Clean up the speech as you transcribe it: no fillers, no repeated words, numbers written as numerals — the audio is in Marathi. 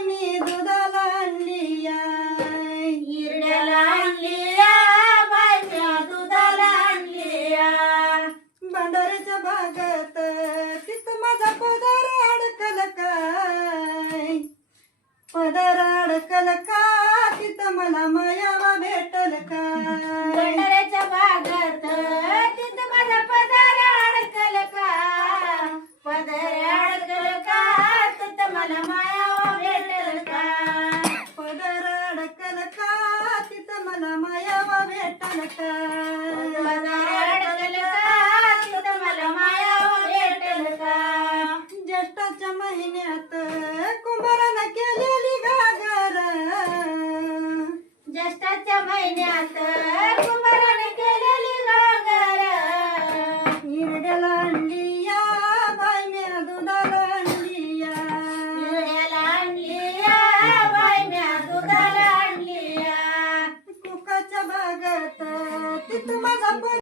बाई मी दुधाला आणलिया, हिरड्याला आणलिया बाई म्या दुधाला आणलिया. भंडाऱ्याच्या बागात तिथं माझा पदर अडकल काय, पदर अडकल का, तिथं मला मायावा भेटल काय. भंडाऱ्याच्या बागात तिथं माझा पदर अडकल का, पदर अडकल का, तिथं मला मायावा भेटल का. पदर अडकल का, तिथं मला मायावा भेटल का. पदर अडकल का, तिथं मला मायावा भेटल का. ज्येष्ठाच्या महिन्यात कुंभारानं केलेली घागर, ज्येष्ठाच्या महिन्यात कुंभाराने केलेली घागर. हिरड्याला आणलिया बाई म्या दुधाला आणलिया, हिरड्याला आणलिया बाई म्या दुधाला आणलिया. कुकाच्या बागात तिथं माझा